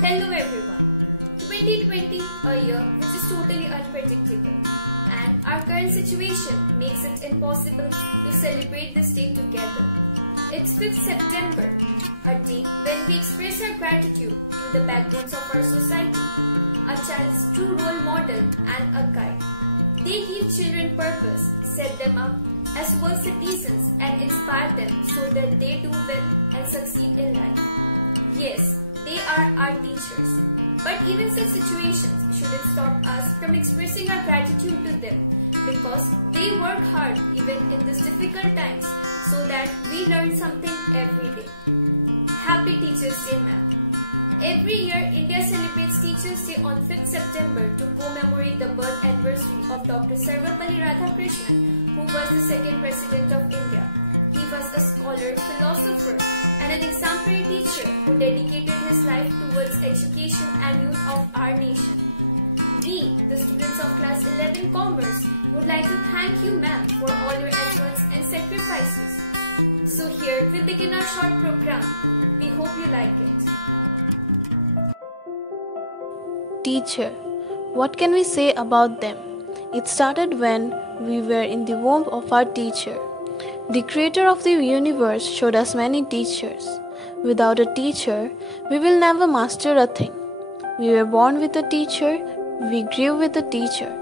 Hello everyone. 2020, a year which is totally unpredictable, and our current situation makes it impossible to celebrate this day together. It's 5th September, a day when we express our gratitude to the backbones of our society, a child's true role model and a guide. They give children purpose, set them up as world citizens and inspire them so that they do well and succeed in life. Yes, they are our teachers. But even such situations shouldn't stop us from expressing our gratitude to them because they work hard even in these difficult times so that we learn something every day. Happy Teachers Day, ma'am. Every year, India celebrates Teachers Day on 5th September to commemorate the birth anniversary of Dr. Sarvepalli Radhakrishnan, who was the second President of India. He was a scholar, philosopher, and an exemplary teacher who dedicated his life towards education and youth of our nation. We, the students of Class 11 Commerce, would like to thank you, ma'am, for all your efforts and sacrifices. So here we begin our short program. We hope you like it. Teacher. What can we say about them? It started when we were in the womb of our teacher. The creator of the universe showed us many teachers. Without a teacher, we will never master a thing. We were born with a teacher, we grew with a teacher.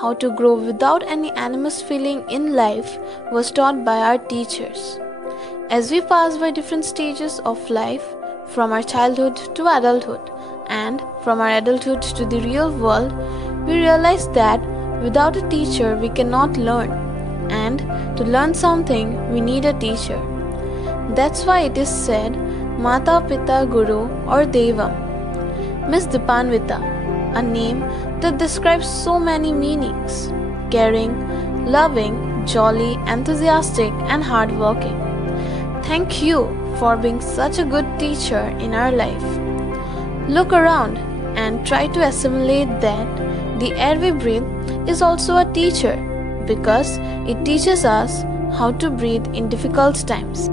How to grow without any animus feeling in life was taught by our teachers. As we pass by different stages of life, from our childhood to adulthood, and from our adulthood to the real world, we realize that without a teacher we cannot learn. And to learn something, we need a teacher. That's why it is said, Mata Pita Guru or Devam. Miss Dipanvita, a name that describes so many meanings: caring, loving, jolly, enthusiastic, and hardworking. Thank you for being such a good teacher in our life. Look around and try to assimilate that the air we breathe is also a teacher, because it teaches us how to breathe in difficult times.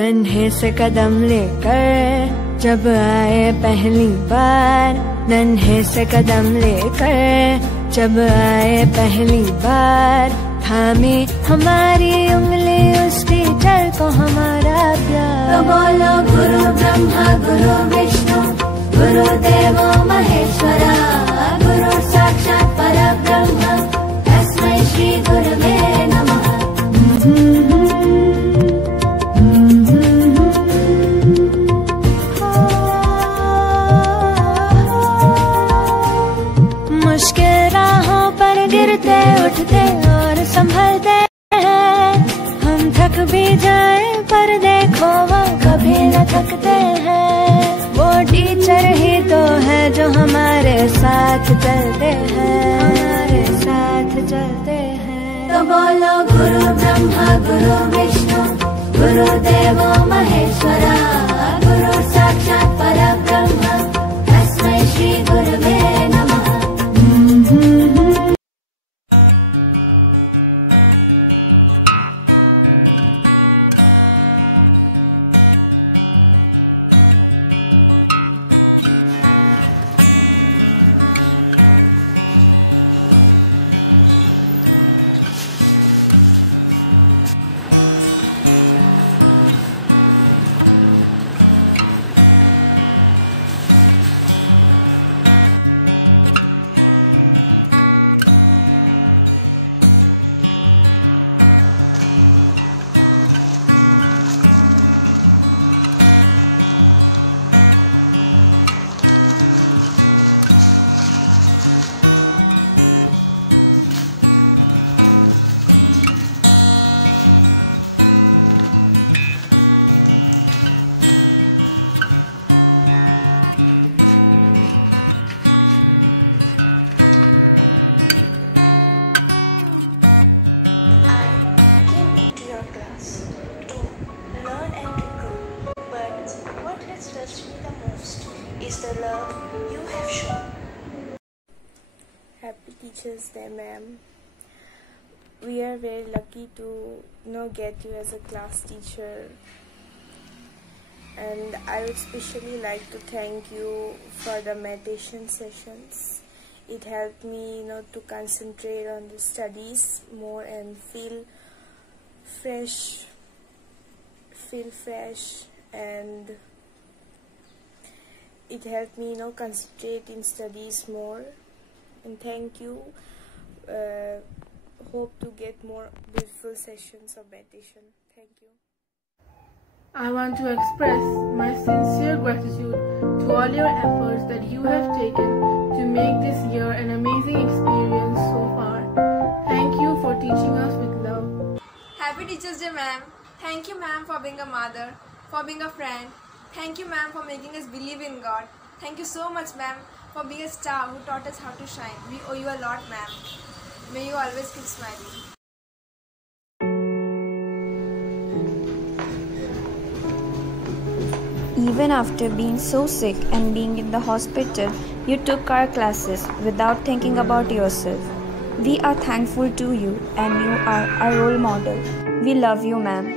नन्हे से कदम लेकर जब आए पहली बार, नन्हे से कदम लेकर जब आए पहली बार, थामी हमारी उंगली उस टीचर को हमारा प्यार। तो बोलो गुरु ब्रह्मा गुरु विष्णु गुरुदेवो महेश्वरा, गुरु साक्षात् परब्रह्म तस्मै श्री गुरवे नमः। मुश्किल ब्रह्मा गुरुर्विष्णु गुरुर्देवो महेश्वरा गुरुः साक्षात् परब्रह्म तस्मै श्री गुरवे नमः। Is the love you have shown. Happy Teachers Day, ma'am. We are very lucky to get you as a class teacher, and I would especially like to thank you for the meditation sessions. It helped me to concentrate on the studies more and feel fresh, and it helped me concentrate in studies more. And thank you. Hope to get more beautiful sessions of meditation. Thank you. I want to express my sincere gratitude to all your efforts that you have taken to make this year an amazing experience so far. Thank you for teaching us with love. Happy Teachers Day, ma'am. Thank you, ma'am, for being a mother, for being a friend. Thank you, ma'am, for making us believe in God. Thank you so much, ma'am, for being a star who taught us how to shine. We owe you a lot, ma'am. May you always keep smiling. Even after being so sick and being in the hospital, you took our classes without thinking about yourself. We are thankful to you and you are our role model. We love you, ma'am.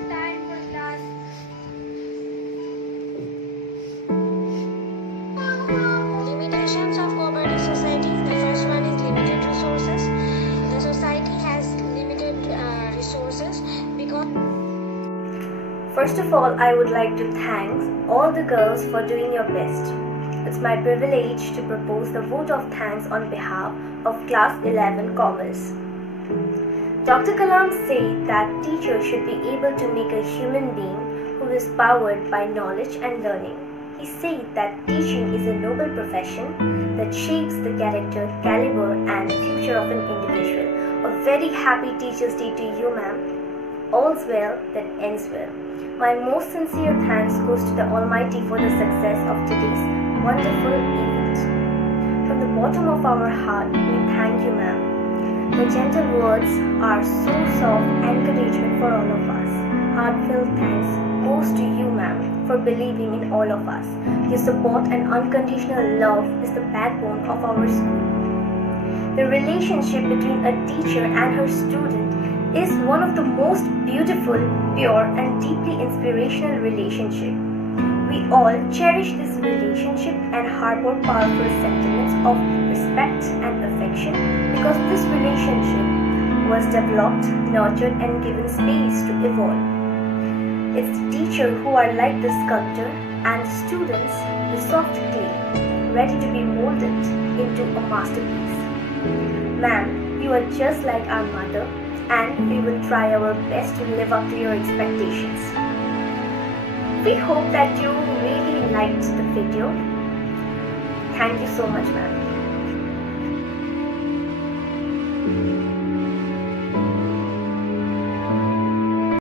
Limitations of cooperative society. The first one is limited resources. The society has limited resources because... First of all, I would like to thank all the girls for doing your best. It's my privilege to propose the vote of thanks on behalf of Class 11 Commerce. Dr. Kalam said that teachers should be able to make a human being who is powered by knowledge and learning. He said that teaching is a noble profession that shapes the character, caliber and future of an individual. A very happy Teachers' Day to you, ma'am. All's well that ends well. My most sincere thanks goes to the Almighty for the success of today's wonderful event. From the bottom of our heart, we thank you, ma'am. The gentle words are source of encouragement for all of us. Heartfelt thanks goes to you, ma'am, for believing in all of us. Your support and unconditional love is the backbone of our school. The relationship between a teacher and her student is one of the most beautiful, pure and deeply inspirational relationship. We all cherish this relationship and harbor powerful sentiments of respect and affection because this relationship was developed, nurtured and given space to evolve. It's the teacher who are like the sculptor and the students the soft clay, ready to be molded into a masterpiece. Ma'am, you are just like our mother, and we will try our best to live up to your expectations. We hope that you really liked the video. Thank you so much, ma'am.